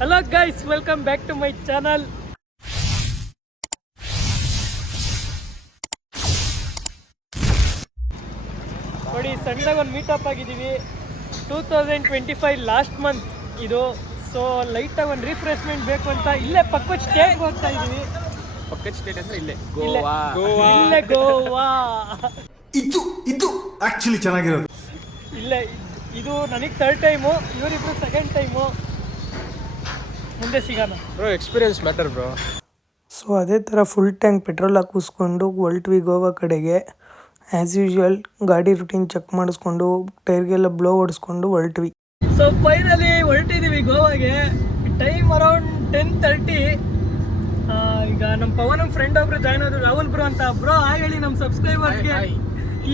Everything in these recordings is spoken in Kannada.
Hello guys, welcome back to my channel. ನೋಡಿ, ಸಣ್ಣದಾಗ ಒಂದು ಮೀಟಪ್ ಆಗಿದ್ದೀವಿ. 2025 ಲಾಸ್ಟ್ ಮಂತ್ ಇದು. ಸೊ ಲೈಟಾಗಿ ಒಂದು ರಿಫ್ರೆಶ್ಮೆಂಟ್ ಬೇಕು ಅಂತ ಇಲ್ಲೇ ಪಕ್ಕದ ಸ್ಟೇಟ್ಗೆ ಹೋಗ್ತಾ ಇದ್ದೀವಿ. ಪಕ್ಕದ ಸ್ಟೇಟ್ ಅಂದ್ರೆ ಇಲ್ಲೇ ಗೋವಾ. ಇದು ಆಕ್ಚುಲಿ ಚೆನ್ನಾಗಿರೋದು. ಇಲ್ಲೇ ಇದು ನನಗೆ 3rd ಟೈಮು, ಇವರಿಬ್ರು 2nd ಟೈಮು. ಮುಂದೆ ಸಿಗೋಣ. Bro, experience matter bro. So ಅದೇ ಥರ ಫುಲ್ ಟ್ಯಾಂಕ್ ಪೆಟ್ರೋಲ್ ಹಾಕಿಸ್ಕೊಂಡು ಹೊರಟ್ವಿ ಗೋವಾ ಕಡೆಗೆ. ಆ್ಯಸ್ ಯೂಶ್ವಲ್ ಗಾಡಿ ರೂಟೀನ್ ಚೆಕ್ ಮಾಡಿಸ್ಕೊಂಡು ಟೈರ್ಗೆಲ್ಲ ಬ್ಲೋ ಹೊಡಿಸ್ಕೊಂಡು ಹೊರಟ್ವಿ. ಸೊ ಫೈನಲಿ ಹೊರಟಿದ್ದೀವಿ ಗೋವಾಗೆ. Time around 10:30. ಈಗ ನಮ್ಮ ಪವನ್ ಫ್ರೆಂಡ್ ಒಬ್ರು ಜಾಯ್ನ್ ಆದ್ರು, ರಾಹುಲ್ ಬ್ರೋ ಅಂತ. ಬ್ರೋ ಹೇಳಿ ನಮ್ಮ ಸಬ್ಸ್ಕ್ರೈಬರ್ಸ್ಗೆ.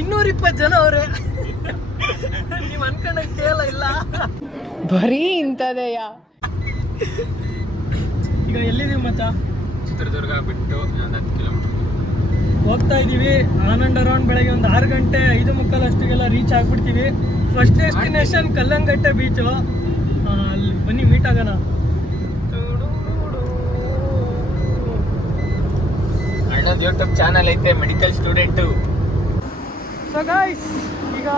220 ಜನ ಅವರೇ. ನೀವು ಅನ್ಕೊಂಡಂಗೆ ಕೇಳ ಇಲ್ಲ, ಬರೀ ಇಂಥದೆಯ. ಈಗ ಎಲ್ಲಿದ್ದೀವಿ ಮಚ್ಚ? ಚಿತ್ರದುರ್ಗ ಬಿಟ್ಟು 10 ಕಿಲೋಮೀಟರ್ ಹೋಗ್ತಾ ಇದ್ದೀವಿ. ಆನ್ ಅರೌಂಡ್ ಬೆಳಗ್ಗೆ ಒಂದು 6 ಗಂಟೆ 5:45 ಅಷ್ಟಿಗೆಲ್ಲ ರೀಚ್ ಆಗ್ಬಿಡ್ತೀವಿ. First destination Calangute beach. ಅಲ್ಲಿ ಬನ್ನಿ ಮೀಟ್ ಆಗೋಣ. ಅಣ್ಣಂದು ಯೂಟ್ಯೂಬ್ ಚಾನಲ್ ಐತೆ, ಮೆಡಿಕಲ್ ಸ್ಟೂಡೆಂಟು. ಸೊ ಗಾಯ್ಸ್, ಈಗ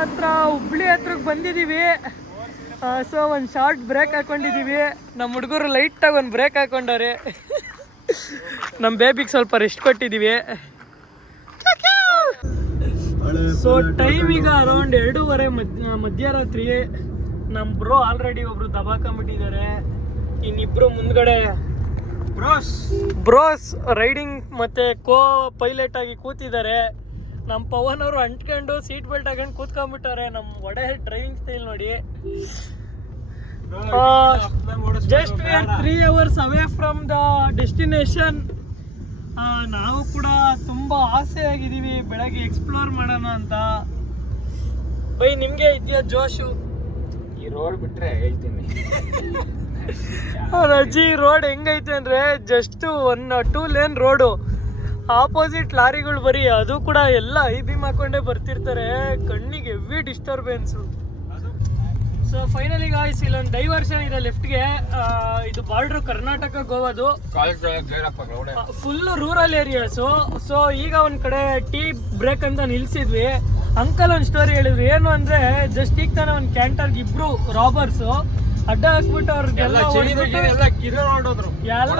ಹತ್ರ ಹುಬ್ಳಿ ಹತ್ರಕ್ಕೆ ಬಂದಿದ್ದೀವಿ. ಸೊ ಒಂದು ಶಾರ್ಟ್ ಬ್ರೇಕ್ ಹಾಕೊಂಡಿದ್ದೀವಿ. ನಮ್ಮ ಹುಡುಗರು ಲೈಟಾಗಿ ಒಂದು ಬ್ರೇಕ್ ಹಾಕೊಂಡವ್ರೆ. ನಮ್ಮ ಬೇಬಿಗೆ ಸ್ವಲ್ಪ ರೆಸ್ಟ್ ಕೊಟ್ಟಿದ್ದೀವಿ. ಸೊ ಟೈಮ್ ಈಗ ಅರೌಂಡ್ 2:30 ಮಧ್ಯರಾತ್ರಿ. ನಮ್ಮ ಬ್ರೋ ಆಲ್ರೆಡಿ ಒಬ್ರು ದಬಾಕೊಂಬಿಟ್ಟಿದ್ದಾರೆ. ಇನ್ನಿಬ್ರು ಮುಂದ್ಗಡೆ ಬ್ರೋಸ್ ರೈಡಿಂಗ್ ಮತ್ತೆ ಕೋ ಪೈಲಟ್ ಆಗಿ ಕೂತಿದ್ದಾರೆ. ನಮ್ಮ ಪವನ್ ಅವರು ಅಂಟ್ಕೊಂಡು ಸೀಟ್ ಬೆಲ್ಟ್ ಹಾಕೊಂಡು ಕೂತ್ಕೊಂಡ್ಬಿಟ್ಟಾರೆ. ನಮ್ಮ ಒಡೆ ಡ್ರೈವಿಂಗ್ ಸ್ಟೈಲ್ ನೋಡಿ. Just we are 3 hours away from the destination. ನಾವು ಕೂಡ ತುಂಬ ಆಸೆ ಆಗಿದ್ದೀವಿ ಬೆಳಗ್ಗೆ ಎಕ್ಸ್ಪ್ಲೋರ್ ಮಾಡೋಣ ಅಂತ. ಬೈ, ನಿಮಗೆ ಇದೆಯಾ ಜೋಶು? ಈ ರೋಡ್ ಬಿಟ್ರೆ ಹೇಳ್ತೀನಿ. ಅಜ್ಜಿ, ರೋಡ್ ಹೆಂಗೈತೆ ಅಂದರೆ ಜಸ್ಟ್ 1-2 ಲೇನ್ ರೋಡು. ಆಪೋಸಿಟ್ ಲಾರಿಗಳು ಬರೀ, ಅದು ಕೂಡ ಎಲ್ಲ ಐಬಿಮ್ ಹಾಕೊಂಡೇ ಬರ್ತಿರ್ತಾರೆ. ಕಣ್ಣಿಗೆ heavy disturbance. So finally guys, ಇಲ್ಲೊಂದು ಡೈವರ್ಷನ್ ಇದೆ ಲೆಫ್ಟ್ಗೆ. ಇದು ಬಾರ್ಡ್ರು ಕರ್ನಾಟಕ ಗೋವಾದು. Full rural areas. ಸೊ ಈಗ ಒಂದು ಕಡೆ ಟೀ ಬ್ರೇಕ್ ಅಂತ ನಿಲ್ಸಿದ್ವಿ. ಅಂಕಲ್ ಒಂದು ಸ್ಟೋರಿ ಹೇಳಿದ್ರು. ಏನು ಅಂದರೆ, ಜಸ್ಟ್ ಈಗ ತಾನೇ ಒಂದು ಕ್ಯಾಂಟರ್ಗೆ ಇಬ್ರು ರಾಬರ್ಸು ಅಡ್ಡ ಹಾಕ್ಬಿಟ್ಟು ಅವ್ರಿಗೆಲ್ಲ ಎಲ್ಲ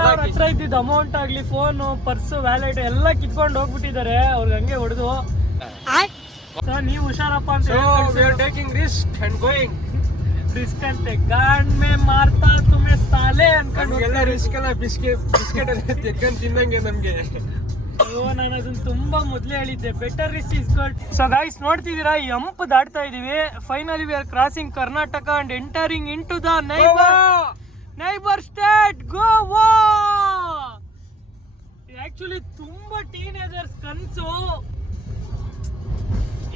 ಅವ್ರ ಹತ್ರ ಇದ್ದಿದ್ದು ಅಮೌಂಟ್ ಆಗಲಿ, ಫೋನು, ಪರ್ಸು, ವ್ಯಾಲೆಟ್ ಎಲ್ಲ ಕಿತ್ಕೊಂಡು ಹೋಗ್ಬಿಟ್ಟಿದ್ದಾರೆ. ಅವ್ರಿಗೆ ಹಂಗೆ ಹೊಡೆದು. ಸೊ ನೀವು ಹುಷಾರಪ್ಪ ಅಂತ ರಿಸ್ಕ್ ಅಂತೆ. ಗಾಡ್ ಮೇ ಮಾರ್ತಾ ತುಮೆ ಸಾಲೆ ಅನ್ಕೊಂಡು ರಿಸ್ಕ್ ಎಲ್ಲ ಬಿಸ್ಕೆಟ್ ತೆಗ್ಕೊಂಡು ತಿನ್ನಂಗೆ ನಮ್ಗೆ. ನಾನು ಅದನ್ನ ತುಂಬಾ ಮೊದಲೇ ಹೇಳಿದ್ದೆ. Better risk is good. So guys, ನೋಡ್ತಿದ್ದೀರಾ, ಈ ಹಂಪ್ ದಾಟ್ತಾ ಇದೀವಿ. Finally we are crossing Karnataka and entering into the neighbour state Goa. Actually ತುಂಬಾ ಟೀನೇಜರ್ಸ್ ಕನ್ಸು.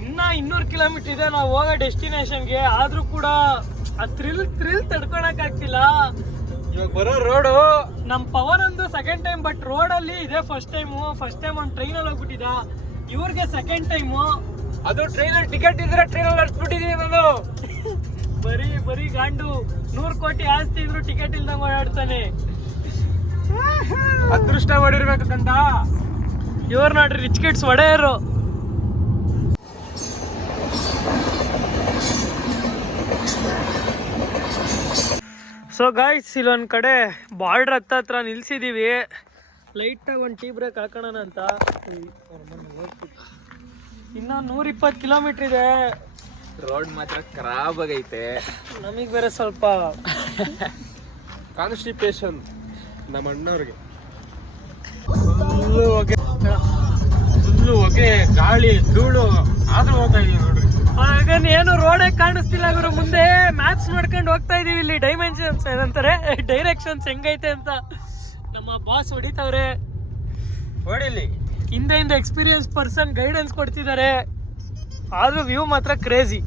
ಇನ್ನ 200 ಕಿಲೋಮೀಟರ್ ಇದೆ ನಾವು ಹೋಗೋ ಡೆಸ್ಟಿನೇಷನ್ಗೆ. ಆದ್ರೂ ಕೂಡ ಆ ಥ್ರಿಲ್ ತಡ್ಕೊಳಕ್ ಆಗ್ತಿಲ್ಲ. ಇವಾಗ ಬರೋ ರೋಡು ನಮ್ಮ ಪವನ್ ಒಂದು 2nd ಟೈಮ್, ಬಟ್ ರೋಡಲ್ಲಿ ಇದೆ ಫಸ್ಟ್ ಟೈಮ್ ಒಂದು ಟ್ರೈನಲ್ಲಿ ಹೋಗ್ಬಿಟ್ಟಿದ್ದ. ಇವ್ರಿಗೆ 2nd ಟೈಮು. ಅದು ಟ್ರೈನಲ್ಲಿ ಟಿಕೆಟ್ ಇದ್ರೆ ಟ್ರೈನಲ್ಲಿ ಹತ್ಬಿಟ್ಟಿದೀನಿ ನಾನು. ಬರೀ ಗಾಂಡು 100 ಕೋಟಿ ಆಸ್ತಿ ಇದ್ರು ಟಿಕೆಟ್ ಇಲ್ದಂಗೆ ಓಡಾಡ್ತಾನೆ. ಅದೃಷ್ಟ ಮಾಡಿರ್ಬೇಕಂತ. ಇವ್ರು ನೋಡ್ರಿ, ರಿಚ್ ಕಿಡ್ಸ್ ಒಡೆಯರು. ಸೊ ಗಾಯ್ಸ್, ಇಲ್ಲೊಂದು ಕಡೆ ಬಾರ್ಡ್ರ್ ಹತ್ರ ನಿಲ್ಸಿದ್ದೀವಿ. ಲೈಟಾಗಿ ಒಂದು ಟೀ ಬ್ರೇಕ್ ಹಾಕೋಣ ಅಂತ. ಇನ್ನೂ 120 ಕಿಲೋಮೀಟ್ರ್ ಇದೆ. ರೋಡ್ ಮಾತ್ರ ಖರಾಬ್ ಆಗೈತೆ. ನಮಗೆ ಬೇರೆ ಸ್ವಲ್ಪ ಕಾನ್ಸ್ಟಿಪೇಷನ್ ನಮ್ಮ ಅಣ್ಣವ್ರಿಗೆ. ಫುಲ್ಲು ಹೊಗೆ, ಗಾಳಿ, ಧೂಳು. ಆದ್ರೂ ಹೋಗ್ತಾ ಇದೀವಿ ನೋಡ್ರಿ. ಏನು ರೋಡೇ ಕಾಣಿಸ್ತಿಲ್ಲ ಗುರು. ಮುಂದೆ ಮ್ಯಾಪ್ಸ್ ನೋಡ್ಕೊಂಡು ಹೋಗ್ತಾ ಇದೀವಿ. ಇಲ್ಲಿ ಡೈಮೆನ್ಷನ್ಸ್ ಏನಂತಾರೆ, ಡೈರೆಕ್ಷನ್ಸ್ ಹೆಂಗೈತೆ ಅಂತ ನಮ್ಮ ಬಾಸ್ ಹೊಡಿತಾವ್ರೆ. ಹೊಡಿಲಿ. ಹಿಂದೆ ಎಕ್ಸ್ಪೀರಿಯನ್ಸ್ ಪರ್ಸನ್ ಗೈಡೆನ್ಸ್ ಕೊಡ್ತಿದ್ದಾರೆ. ಆದ್ರೂ ವ್ಯೂ ಮಾತ್ರ ಕ್ರೇಜಿ.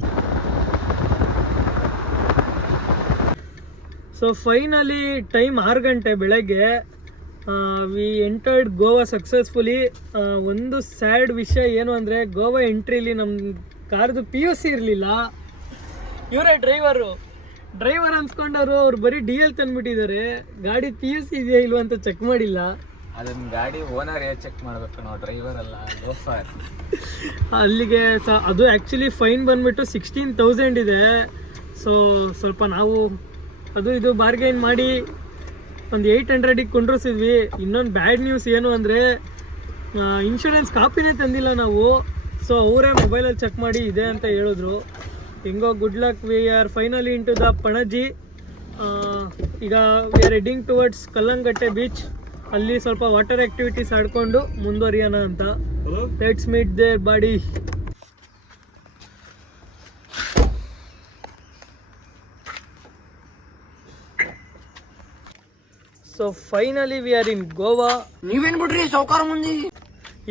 ಸೊ ಫೈನಲಿ ಟೈಮ್ 6 ಗಂಟೆ ಬೆಳಗ್ಗೆ. We entered Goa successfully. ಒಂದು ಸ್ಯಾಡ್ ವಿಷಯ ಏನು ಅಂದರೆ, ಗೋವಾ ಎಂಟ್ರಿಲಿ ನಮ್ಮ ಕಾರ್ದು PUC ಇರಲಿಲ್ಲ. ಇವರೇ ಡ್ರೈವರು. ಡ್ರೈವರ್ ಅನ್ಸ್ಕೊಂಡವ್ರು ಅವ್ರು ಬರೀ DL ತಂದ್ಬಿಟ್ಟಿದ್ದಾರೆ. ಗಾಡಿ PUC ಇದೆಯಾ ಇಲ್ವಾ ಅಂತ ಚೆಕ್ ಮಾಡಿಲ್ಲ. ಅದನ್ನ ಗಾಡಿ ಓನರ್ ಚೆಕ್ ಮಾಡ್ಬೇಕು, ನಾವು ಡ್ರೈವರ್ ಅಲ್ಲ, ಲೋಫರ್. ಅಲ್ಲಿಗೆ ಅದು ಆ್ಯಕ್ಚುಲಿ ಫೈನ್ ಬಂದ್ಬಿಟ್ಟು 16,000 ಇದೆ. ಸೊ ಸ್ವಲ್ಪ ನಾವು ಅದು ಇದು ಬಾರ್ಗೈನ್ ಮಾಡಿ ಒಂದು 800ಗೆ ಕೊಂಡ್ರಿಸಿದ್ವಿ. ಇನ್ನೊಂದು ಬ್ಯಾಡ್ ನ್ಯೂಸ್ ಏನು ಅಂದರೆ ಇನ್ಶೂರೆನ್ಸ್ ಕಾಪಿನೇ ತಂದಿಲ್ಲ ನಾವು. ಸೊ ಅವರೇ ಮೊಬೈಲಲ್ಲಿ ಚೆಕ್ ಮಾಡಿ ಇದೆ ಅಂತ ಹೇಳಿದ್ರು. ಹೆಂಗೋ good luck, we are finally into the Panaji. ಈಗ we are heading towards Calangute beach. ಅಲ್ಲಿ ಸ್ವಲ್ಪ ವಾಟರ್ ಆ್ಯಕ್ಟಿವಿಟೀಸ್ ಆಡ್ಕೊಂಡು ಮುಂದುವರಿಯೋಣ ಅಂತ. Let's meet there buddy. So finally we are in Goa. ನೀವೇನ್ ಬಿಡ್ರಿ ಸೌಕಾರ ಮಂದಿ.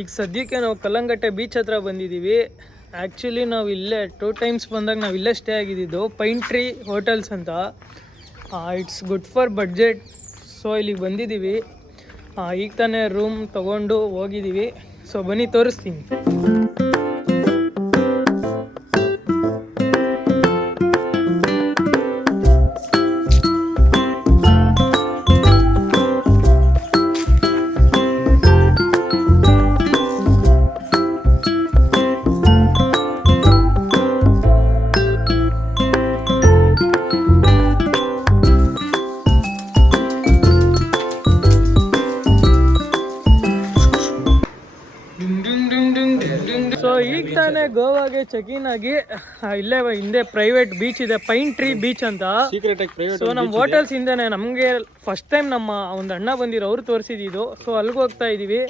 ಈಗ ಸದ್ಯಕ್ಕೆ ನಾವು ಕಲ್ಲಂಗಟ್ಟೆ ಬೀಚ್ ಹತ್ರ ಬಂದಿದ್ದೀವಿ. ಆ್ಯಕ್ಚುಲಿ ನಾವು ಇಲ್ಲೇ 2 times ಬಂದಾಗ ನಾವು ಇಲ್ಲೇ ಸ್ಟೇ ಆಗಿದ್ದು, ಪೈನ್ ಟ್ರೀ ಹೋಟೆಲ್ಸ್ ಅಂತ. It's good for budget. So ಇಲ್ಲಿಗೆ ಬಂದಿದ್ದೀವಿ. ಈಗ ತಾನೇ ರೂಮ್ ತೊಗೊಂಡು ಹೋಗಿದ್ದೀವಿ. ಸೊ ಬನ್ನಿ ತೋರಿಸ್ತೀನಿ. ಸೊ ಈಗ ತಾನೇ ಗೋವಾಗೆ ಚೆಕ್ ಇನ್ ಆಗಿ ಇಲ್ಲೇ ಹಿಂದೆ ಪ್ರೈವೇಟ್ ಬೀಚ್ ಇದೆ, ಪೈನ್ ಟ್ರೀ ಬೀಚ್ ಅಂತ. ಸೊ ನಮ್ಮ ಹೋಟೆಲ್ಸ್ ಹಿಂದೆನೆ ನಮಗೆ ಫಸ್ಟ್ ಟೈಮ್ ನಮ್ಮ ಒಂದು ಅಣ್ಣ ಬಂದಿರೋ ಅವ್ರು ತೋರಿಸಿದ್ದು. ಸೊ ಅಲ್ಲಿಗೆ ಹೋಗ್ತಾ ಇದ್ದೀವಿ.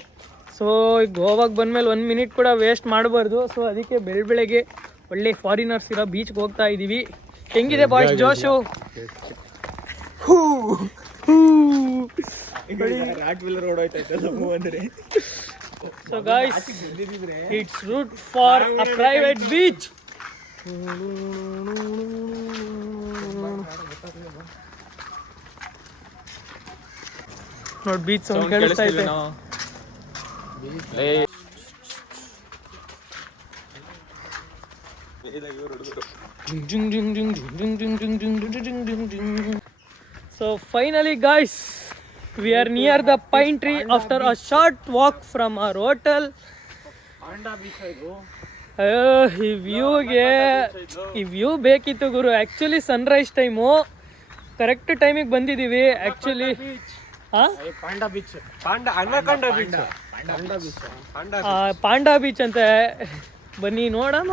ಸೊ ಈಗ ಗೋವಾಗೆ ಬಂದಮೇಲೆ 1 minute ಕೂಡ ವೇಸ್ಟ್ ಮಾಡಬಾರ್ದು. ಸೊ ಅದಕ್ಕೆ ಬೆಳಗ್ಗೆ ಒಳ್ಳೆ ಫಾರಿನರ್ಸ್ ಇರೋ ಬೀಚ್ಗೆ ಹೋಗ್ತಾ ಇದ್ದೀವಿ. ಹೆಂಗಿದೆ ಬಾಯ್ಸ್ ಜೋಶು? So guys, it's route for a private beach. ನೋಡಿ ಬೀಚ್ ಸೌಂಡ್ ಕೇಳಿಸ್ತಾ ಇದೆ. So finally guys, we are near the pine tree after a short walk from our hotel. ಈ ವ್ಯೂ ಬೇಕಿತ್ತು ಗುರು. ಆ್ಯಕ್ಚುಲಿ ಸನ್ರೈಸ್ ಟೈಮು ಕರೆಕ್ಟ್ ಟೈಮಿಗೆ ಬಂದಿದ್ದೀವಿ. ಆ್ಯಕ್ಚುಲಿ ಪಾಂಡಾ ಬೀಚ್ ಅಂತೆ. ಬನ್ನಿ ನೋಡೋಣ.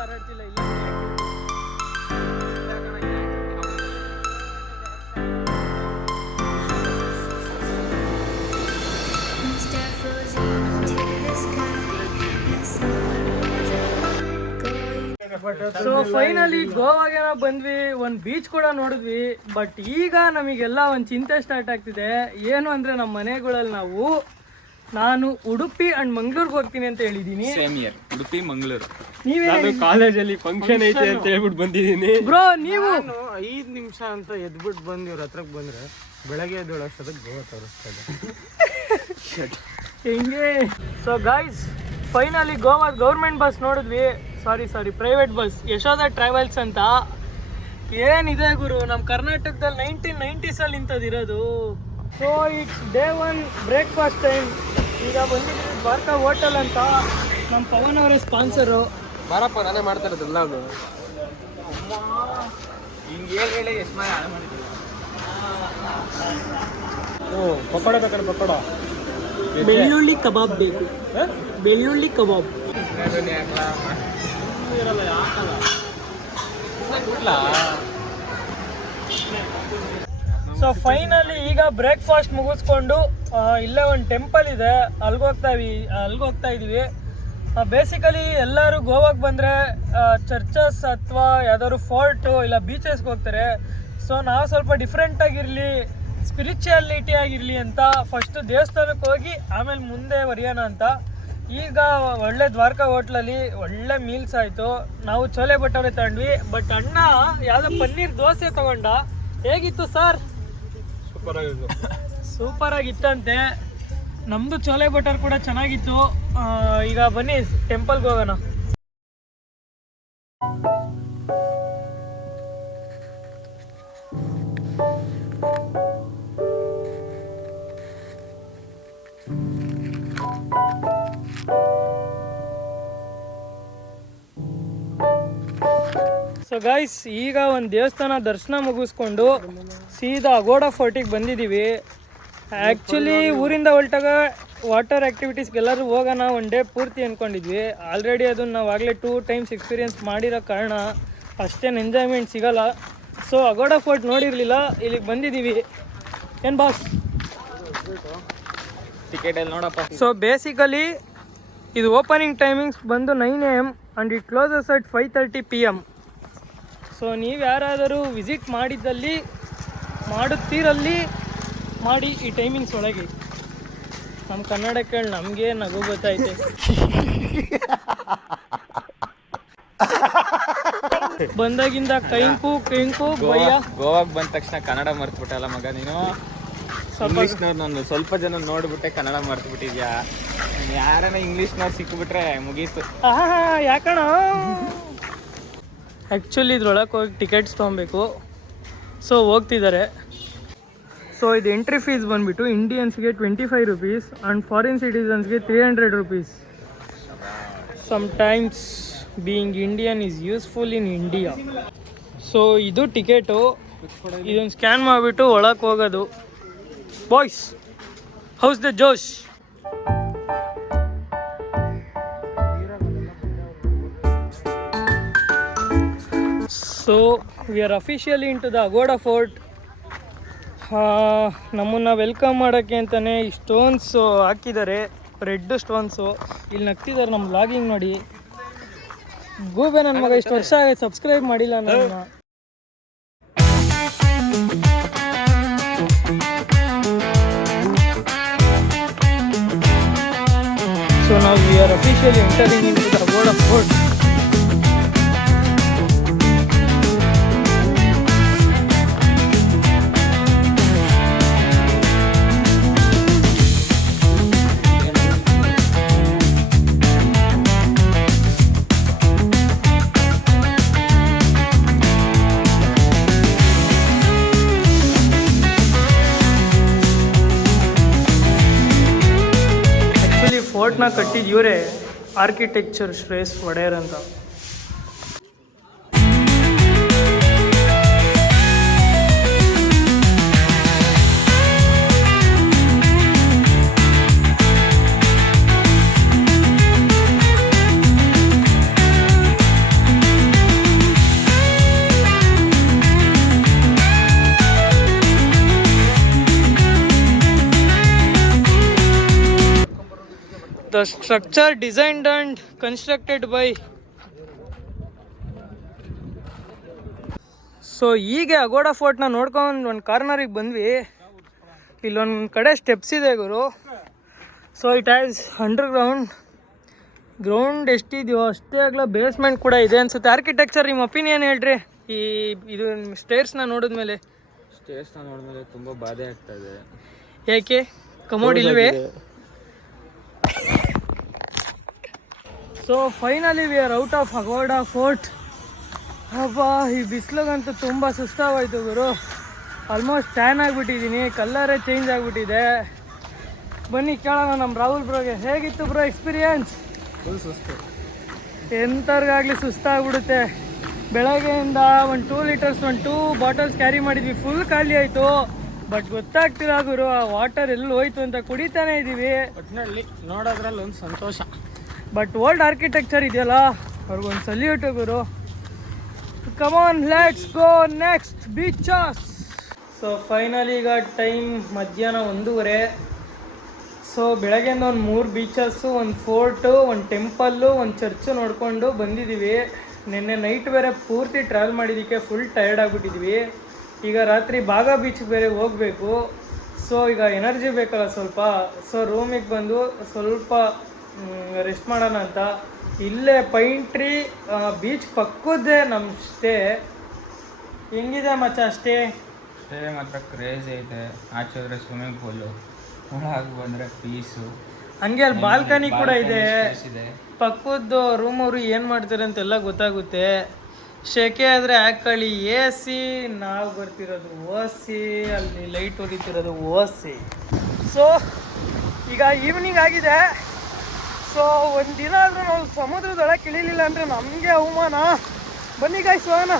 ಹಾರಾಡ್ತಿಲ್ಲ ಇಲ್ಲ. ಸೊ ಫೈನಲಿ ಗೋವಾಗೆ ನಾವು ಬಂದ್ವಿ, ಒಂದು ಬೀಚ್ ಕೂಡ ನೋಡಿದ್ವಿ. ಬಟ್ ಈಗ ನಮಗೆಲ್ಲ ಒಂದು ಚಿಂತೆ ಸ್ಟಾರ್ಟ್ ಆಗ್ತಿದೆ. ಏನು ಅಂದರೆ ನಮ್ಮ ಮನೆಗಳಲ್ಲಿ ನಾನು ಉಡುಪಿ ಅಂಡ್ ಮಂಗ್ಳೂರ್ಗೆ ಹೋಗ್ತೀನಿ ಅಂತ ಹೇಳಿದ್ದೀನಿ. ಉಡುಪಿ ಮಂಗಳೂರು. ನೀವೇ ಕಾಲೇಜಲ್ಲಿ ಫಂಕ್ಷನ್ ಐತೆ ಅಂತ ಹೇಳ್ಬಿಟ್ಟು ಬಂದಿದ್ದೀನಿ ಬ್ರೋ. ನೀವು 5 ನಿಮಿಷ ಅಂತ ಎದ್ಬಿಟ್ಟು ಬಂದು ಇವ್ರ ಹತ್ರಕ್ಕೆ ಬಂದ್ರೆ ಬೆಳಗ್ಗೆ ಎದ್ದೇಳೋಷ್ಟೊತ್ತಿಗೆ ಗೋವಾ ತೋರಿಸ್ತಾ ಇದೆ. ಹಿಂಗೆ. So guys finally Goa government bus ನೋಡಿದ್ವಿ. Sorry private bus, Yashoda travels ಅಂತ. ಏನಿದೆ ಗುರು, ನಮ್ಮ ಕರ್ನಾಟಕದಲ್ಲಿ 1990s ಇಂಥದ್ದಿರೋದು. So it's day 1 breakfast time. ಈಗ ಬಂದಿದ್ದೀವಿ ದ್ವಾರಕಾ ಹೋಟೆಲ್ ಅಂತ. ನಮ್ಮ ಪವನ್ ಅವರೇ ಸ್ಪಾನ್ಸರು. ಬಾರಪ್ಪ, ನಾನೇ ಮಾಡ್ತಾ ಇರೋದಲ್ಲ ಅವನು. ಹಿಂಗೆ ಹೇಳಿ ಎಷ್ಟು ಮಾಡಿದ್ದೀವಿ. ಪಕೋಡ ಬೇಕಾದ್ರೆ ಪಕೋಡ. ಬೆಳ್ಳುಳ್ಳಿ ಕಬಾಬ್ ಬೇಕು. ಬೆಳ್ಳುಳ್ಳಿ ಕಬಾಬ್ ಸೊ ಫೈನಲಿ ಈಗ ಬ್ರೇಕ್ಫಾಸ್ಟ್ ಮುಗಿಸ್ಕೊಂಡು ಇಲ್ಲೇ ಒಂದು ಟೆಂಪಲ್ ಇದೆ, ಅಲ್ಲಿಗೆ ಹೋಗ್ತಾ ಇದೀವಿ. ಬೇಸಿಕಲಿ ಎಲ್ಲರೂ ಗೋವಾಗೆ ಬಂದರೆ ಚರ್ಚಸ್ ಅಥವಾ ಯಾವ್ದಾದ್ರು ಫೋರ್ಟು ಇಲ್ಲ ಬೀಚಸ್ಗೆ ಹೋಗ್ತಾರೆ. ಸೊ ನಾವು ಸ್ವಲ್ಪ ಡಿಫ್ರೆಂಟಾಗಿರಲಿ, ಸ್ಪಿರಿಚುಯಾಲಿಟಿ ಆಗಿರಲಿ ಅಂತ ಫಸ್ಟು ದೇವಸ್ಥಾನಕ್ಕೆ ಹೋಗಿ ಆಮೇಲೆ ಮುಂದೆ ಬರೆಯೋಣ ಅಂತ. ಈಗ ಒಳ್ಳೆ ದ್ವಾರಕಾ ಹೋಟ್ಲಲ್ಲಿ ಒಳ್ಳೆ ಮೀಲ್ಸ್ ಆಯಿತು. ನಾವು ಚೋಲೆ ಭಟೂರೆ ತಗೊಂಡ್ವಿ. ಬಟ್ ಅಣ್ಣ ಯಾವುದೋ ಪನ್ನೀರ್ ದೋಸೆ ತಗೊಂಡ. ಹೇಗಿತ್ತು ಸರ್? ಸೂಪರ್ ಆಗಿತ್ತಂತೆ. ನಮ್ಮದು ಚೋಲೆ ಬಟರ್ ಕೂಡ ಚೆನ್ನಾಗಿತ್ತು. ಈಗ ಬನ್ನಿ ಟೆಂಪಲ್ಗೆ ಹೋಗೋಣ. ಸೊ ಗೈಸ್, ಈಗ ಒಂದು ದೇವಸ್ಥಾನ ದರ್ಶನ ಮುಗಿಸ್ಕೊಂಡು ಸೀದಾ ಅಗೋಡಾ ಫೋರ್ಟಿಗೆ ಬಂದಿದ್ದೀವಿ. ಆ್ಯಕ್ಚುಲಿ ಊರಿಂದ ಹೊರಟಾಗ ವಾಟರ್ ಆ್ಯಕ್ಟಿವಿಟೀಸ್ಗೆಲ್ಲರೂ ಹೋಗೋಣ ಒನ್ ಡೇ ಪೂರ್ತಿ ಅಂದ್ಕೊಂಡಿದ್ವಿ. ಆಲ್ರೆಡಿ ಅದನ್ನು ನಾವು ಆಗಲೇ 2 times ಎಕ್ಸ್ಪೀರಿಯೆನ್ಸ್ ಮಾಡಿರೋ ಕಾರಣ ಅಷ್ಟೇನು ಎಂಜಾಯ್ಮೆಂಟ್ ಸಿಗೋಲ್ಲ. ಸೊ ಅಗೋಡಾ ಫೋರ್ಟ್ ನೋಡಿರಲಿಲ್ಲ, ಇಲ್ಲಿಗೆ ಬಂದಿದ್ದೀವಿ. ಏನು ಬಾಸ್ ಟಿಕೆಟ್ ಎಲ್ಲ ನೋಡಪ್ಪ. ಸೊ ಬೇಸಿಕಲಿ ಇದು ಓಪನಿಂಗ್ ಟೈಮಿಂಗ್ಸ್ ಬಂದು 9 AM and it closes at 5:30 PM. So ನೀವು ಯಾರಾದರೂ ವಿಸಿಟ್ ಮಾಡುತ್ತೀರಲ್ಲಿ ಮಾಡಿ ಈ ಟೈಮಿಂಗ್ಸ್ ಒಳಗೆ. ನಮ್ಮ ಕನ್ನಡ ಕೇಳಿ ನಮಗೆ ನಗು ಗೊತ್ತೈತೆ. ಬಂದಾಗಿಂದ ಕೈಂಕು ಭಯ್ಯ. ಗೋವಾಗೆ ಬಂದ ತಕ್ಷಣ ಕನ್ನಡ ಮರ್ತ್ಬಿಟ್ಟಲ್ಲ ಮಗ ನೀನು. ಇಂಗ್ಲೀಷ್ನವ್ರು ಸ್ವಲ್ಪ ಜನ ನೋಡ್ಬಿಟ್ಟೆ ಕನ್ನಡ ಮರ್ತ್ಬಿಟ್ಟಿದ್ಯಾ. ಯಾರನ್ನ ಇಂಗ್ಲೀಷ್ನವ್ರು ಸಿಕ್ಕಿಬಿಟ್ರೆ ಮುಗೀತು. ಯಾಕಣ ಆ್ಯಕ್ಚುಲಿ ಇದ್ರೊಳಗೆ ಹೋಗಿ ಟಿಕೆಟ್ಸ್ ತೊಗೊಬೇಕು. ಸೊ ಹೋಗ್ತಿದ್ದಾರೆ. ಸೊ ಇದು ಎಂಟ್ರಿ ಫೀಸ್ ಬಂದುಬಿಟ್ಟು ಇಂಡಿಯನ್ಸ್ಗೆ 25 rupees ಆ್ಯಂಡ್ ಫಾರಿನ್ ಸಿಟಿಸನ್ಸ್ಗೆ 300 rupees. Sometimes being Indian is useful in India. So ಇದು ಟಿಕೆಟು. ಇದನ್ನು ಸ್ಕ್ಯಾನ್ ಮಾಡಿಬಿಟ್ಟು ಒಳಗೆ ಹೋಗೋದು. Boys, how's the josh? So we are officially into the Aguada fort. ನಮ್ಮನ್ನು ವೆಲ್ಕಮ್ ಮಾಡೋಕ್ಕೆ ಅಂತಲೇ ಈ ಸ್ಟೋನ್ಸು ಹಾಕಿದ್ದಾರೆ, ರೆಡ್ ಸ್ಟೋನ್ಸು. ಇಲ್ಲಿ ನಗ್ತಿದ್ದಾರೆ ನಮ್ಮ ವ್ಲಾಗಿಂಗ್ ನೋಡಿ. ಗೂಬೆ ನನ್ನ ಮಗ ಇಷ್ಟು ವರ್ಷ ಆಗಿ ಸಬ್ಸ್ಕ್ರೈಬ್ ಮಾಡಿಲ್ಲ ನನ್ನ. ಸೊ ನಾವು we are officially entering into the Aguada fort. ಫೋರ್ಟ್ನ ಕಟ್ಟಿದ ಇವರೇ ಆರ್ಕಿಟೆಕ್ಚರ್ ಶ್ರೇಷ್ಠ ಒಡೆಯರ್ ಅಂತ. The structure designed and constructed by. So ಹೀಗೆ ಅಗೋಡಾ ಫೋರ್ಟ್ನ ನೋಡ್ಕೊಂಡು ಒಂದು ಕಾರ್ನರಿಗೆ ಬಂದ್ವಿ. ಇಲ್ಲೊಂದು ಕಡೆ ಸ್ಟೆಪ್ಸ್ ಇದೆ ಗುರು. ಸೊ ಇಟ್ ಹ್ಯಾಸ್ ಗ್ರೌಂಡ್ ಎಷ್ಟಿದೆಯೋ ಅಷ್ಟೇ ಆಗಲ ಬೇಸ್ಮೆಂಟ್ ಕೂಡ ಇದೆ ಅನ್ಸುತ್ತೆ. ಆರ್ಕಿಟೆಕ್ಚರ್ ನಿಮ್ಮ ಒಪಿನಿಯನ್ ಹೇಳ್ರಿ. ಇದು ಸ್ಟೇರ್ಸ್ನ ನೋಡಿದ್ಮೇಲೆ ತುಂಬ ಬಾಧೆ ಆಗ್ತಾ ಇದೆ. ಯಾಕೆ ಕಮೋಡ್ ಇಲ್ವೇ? So finally we are out of Agoda fort. ಅಬ್ಬಾ, ಈ ಬಿಸಿಲಿಗಂತೂ ತುಂಬ ಸುಸ್ತಾಗೋಯ್ತು ಗುರು. ಆಲ್ಮೋಸ್ಟ್ ಟ್ಯಾನ್ ಆಗಿಬಿಟ್ಟಿದ್ದೀನಿ, ಕಲ್ಲರೇ ಚೇಂಜ್ ಆಗಿಬಿಟ್ಟಿದೆ. ಬನ್ನಿ ಕೇಳೋಣ ನಮ್ಮ ರಾಹುಲ್ ಬ್ರೋಗೆ. ಹೇಗಿತ್ತು ಬ್ರೋ ಎಕ್ಸ್ಪೀರಿಯನ್ಸ್? ಫುಲ್ ಸುಸ್ತು. ಎಂಥವ್ರಿಗಾಗಲಿ ಸುಸ್ತಾಗ್ಬಿಡುತ್ತೆ. ಬೆಳಗ್ಗೆಯಿಂದ ಒಂದು 2 liters 2 bottles ಕ್ಯಾರಿ ಮಾಡಿದ್ವಿ, ಫುಲ್ ಖಾಲಿ ಆಯಿತು. ಬಟ್ ಗೊತ್ತಾಗ್ತಿಲ್ಲ ಗುರು ಆ ವಾಟರ್ ಎಲ್ಲಿ ಹೋಯ್ತು ಅಂತ. ಕುಡಿತಾನೆ ಇದ್ದೀವಿ. ಒಟ್ಟಿನಲ್ಲಿ ನೋಡೋದ್ರಲ್ಲಿ ಒಂದು ಸಂತೋಷ. ಬಟ್ ಓಲ್ಡ್ ಆರ್ಕಿಟೆಕ್ಚರ್ ಇದೆಯಲ್ಲ, ಅವ್ರಿಗೊಂದು salute Guru. Come on, let's go next beaches. So finally ಈಗ ಟೈಮ್ ಮಧ್ಯಾಹ್ನ 1:30. ಸೊ ಬೆಳಗ್ಗೆಯಿಂದ ಒಂದು 3 ಬೀಚಸ್ಸು, ಒಂದು ಫೋರ್ಟು, ಒಂದು ಟೆಂಪಲ್ಲು, ಒಂದು ಚರ್ಚು ನೋಡಿಕೊಂಡು ಬಂದಿದ್ದೀವಿ. ನಿನ್ನೆ ನೈಟ್ ಬೇರೆ ಪೂರ್ತಿ ಟ್ರಾವೆಲ್ ಮಾಡಿದ್ದಕ್ಕೆ ಫುಲ್ ಟಯರ್ಡ್ ಆಗಿಬಿಟ್ಟಿದ್ವಿ. ಈಗ ರಾತ್ರಿ ಬಾಗಾ ಬೀಚ್ಗೆ ಬೇರೆ ಹೋಗಬೇಕು. ಸೊ ಈಗ ಎನರ್ಜಿ ಬೇಕಲ್ಲ ಸ್ವಲ್ಪ. ಸೊ ರೂಮಿಗೆ ಬಂದು ಸ್ವಲ್ಪ ರೆಸ್ಟ್ ಮಾಡೋಣ ಅಂತ. ಇಲ್ಲೇ ಪೈನ್ ಟ್ರೀ ಬೀಚ್ ಪಕ್ಕದ್ದೇ ನಮ್ಮ ಸ್ಟೇ. ಹೆಂಗಿದೆ ಮಚ್ಚ ಸ್ಟೇ? ಸ್ಟೇ ಮಾತ್ರ ಕ್ರೇಜ್ ಐತೆ. ಆಚೆ ಹೋದ್ರೆ ಸ್ವಿಮ್ಮಿಂಗ್ ಪೂಲು, ಒಳಗೆ ಬಂದರೆ ಪೀಸು. ಹಂಗೆ ಅಲ್ಲಿ ಬಾಲ್ಕನಿ ಕೂಡ ಇದೆ. ಇದೆ. ಪಕ್ಕದ್ದು ರೂಮ್ ಅವರು ಏನು ಮಾಡ್ತಾರೆ ಅಂತೆಲ್ಲ ಗೊತ್ತಾಗುತ್ತೆ. ಶೆಕೆ ಆದರೆ ಹಾಕೊಳ್ಳಿ AC, ನಾವು ಬರ್ತಿರೋದು AC, ಅಲ್ಲಿ ಲೈಟ್ ಹೊಡಿತಿರೋದು AC. ಸೊ ಈಗ ಈವ್ನಿಂಗ್ ಆಗಿದೆ. ಸೊ ಒಂದಿನ ಆದರೂ ನಾವು ಸಮುದ್ರದೊಳಗೆ ಇಳಿಲಿಲ್ಲ ಅಂದರೆ ನಮಗೆ ಅವಮಾನ. ಬನ್ನಿ ಗಾಯ್ಸ್ ಹೋಗೋಣ.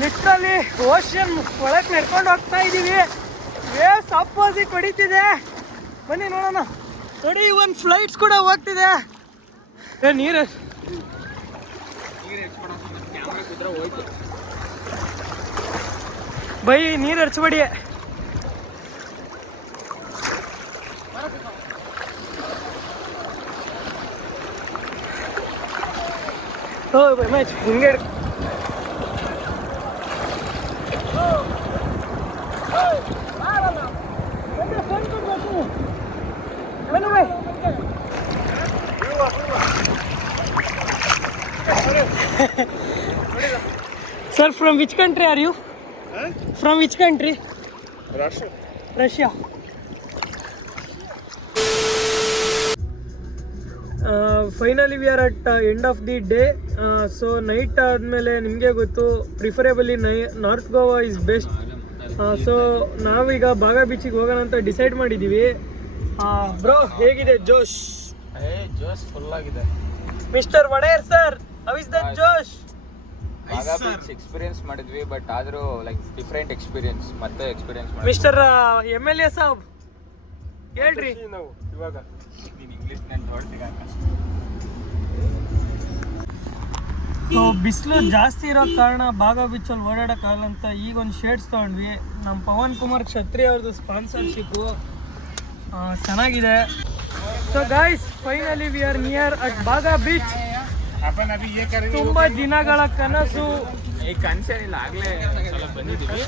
ಲಿಟ್ರಲಿ ಓಷನ್ ಒಳಗೆ ನಡ್ಕೊಂಡು ಹೋಗ್ತಾ ಇದ್ದೀವಿ. ವೇವ್ಸ್ ಅಪೋಸಿಟ್ ಹೊಡಿತಿದೆ. ಬನ್ನಿ ನೋಡೋಣ. ನೋಡಿ ಒಂದು ಫ್ಲೈಟ್ಸ್ ಕೂಡ ಹೋಗ್ತಿದೆ. ನೀರು ಬೈ, ನೀರು ಹರ್ಚ್ಬೇಡಿ. ಓ ಬೈ ಮ್ಯಾಚ್ ಹಿಂಗೆ Sir, from which country are you? From which country? Russia. Finally we are at end of the day. So night ಆದಮೇಲೆ ನಿಮಗೆ ಗೊತ್ತು, preferably north Goa is best. So ನಾವೀಗ ಬಾಗಾ ಬೀಚಿಗೆ ಹೋಗೋಣ ಅಂತ ಡಿಸೈಡ್ ಮಾಡಿದ್ದೀವಿ. ಬ್ರೋ ಹೇಗಿದೆ ಜೋಶ್? ಜೋಶ್ ಫುಲ್ ಆಗಿದೆ. Mister Wader sir, how is that josh? Baga beach experience ಮಾಡಿದ್ವಿ, ಬಟ್ ಆದರೂ ಲೈಕ್ ಡಿಫ್ರೆಂಟ್ ಎಕ್ಸ್ಪೀರಿಯನ್ಸ್. ಮತ್ತೆ ಎಕ್ಸ್ಪೀರಿಯನ್ಸ್ ಮಾಡಿ ಮಿಸ್ಟರ್ MLA ಸಾಬ್ ಹೇಳ್ರಿ. ನಾವು ಇವಾಗ ನೀನು ಇಂಗ್ಲೀಷ್ ನಾನು ನೋಡ್ತೀಗ. ಸೊ ಬಿಸಿಲು ಜಾಸ್ತಿ ಇರೋ ಕಾರಣ ಬಾಗಾ ಬೀಚಲ್ಲಿ ಓಡಾಡೋಕ್ಕಾಗಲ್ಲ ಅಂತ ಈಗ ಒಂದು ಶೇಡ್ಸ್ ತೊಗೊಂಡ್ವಿ. ನಮ್ಮ ಪವನ್ ಕುಮಾರ್ ಕ್ಷತ್ರಿ ಅವ್ರದ್ದು ಸ್ಪಾನ್ಸರ್ಶಿಪ್ಪು. ಚೆನ್ನಾಗಿದೆ. So guys, finally we are near at Baga beach. ತುಂಬ ದಿನಗಳ ಕನಸು. ಈ ಕನ್ಸೇನಿಲ್ಲ, ಆಗಲೇ ಬಂದಿದ್ದೀವಿ.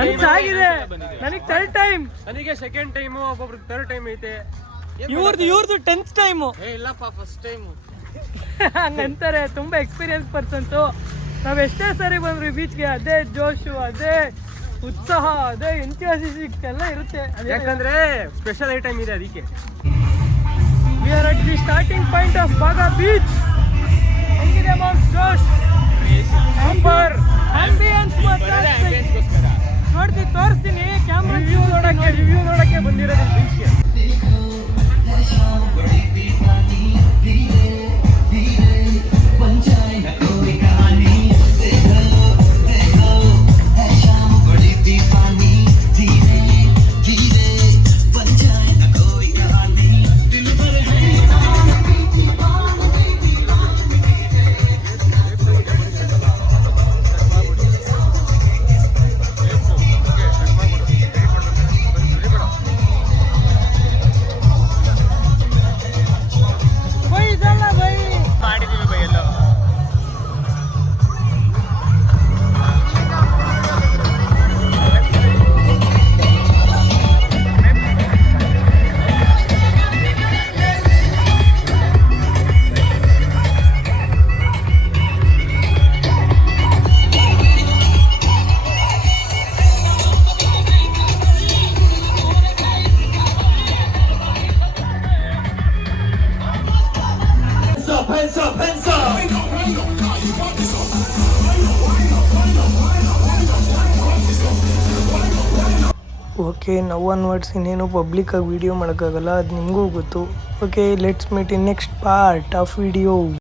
ನನ್ಸಾಗಿದೆ. ನನಗೆ ಥರ್ಡ್ ಟೈಮ್, ನನಗೆ ಸೆಕೆಂಡ್ ಟೈಮು, ಒಬ್ಬೊಬ್ರಿಗೆ ಥರ್ಡ್ ಟೈಮ್ ಐತೆ. ಇವ್ರದ್ದು 10th ಟೈಮು. ಇಲ್ಲಪ್ಪ, ಫಸ್ಟ್ ಟೈಮು ಹಂಗಂತಾರೆ. ತುಂಬ ಎಕ್ಸ್ಪೀರಿಯನ್ಸ್ ಪರ್ಸನ್ಸು. ನಾವು ಎಷ್ಟೇ ಸರಿ ಬಂದ್ರಿ ಬೀಚ್ಗೆ, ಅದೇ ಜೋಶು, ಅದೇ ಉತ್ಸಾಹ, ಅದೇ ಎಂಥ್ಯೂಸಿಯಾಸ್ಟಿಕ್ ಎಲ್ಲ ಇರುತ್ತೆ. ಯಾಕಂದ್ರೆ ಸ್ಪೆಷಲ್ ಐಟಮ್ ಇದೆ ಅದಕ್ಕೆ. We are at the starting point of Baga beach. ಹೆಂಗಿದೆ ಮಾಮ್ಸ್ ಜೋಶ್? Super ambience. ನೋಡ್ತೀನಿ, ತೋರಿಸ್ತೀನಿ. ಕ್ಯಾಮ್ರಾ ರಿವ್ಯೂ ನೋಡಕ್ಕೆ ಬಂದಿರೋದು ಬೀಚ್ಗೆ. ಓಕೆ, ನಾವು ಅನ್ವರ್ಡ್ಸ್ ಇನ್ನೇನು ಪಬ್ಲಿಕ್ಕಾಗಿ ವೀಡಿಯೋ ಮಾಡೋಕ್ಕಾಗಲ್ಲ, ಅದು ನಿಮಗೂ ಗೊತ್ತು. Okay, let's meet in next part of video.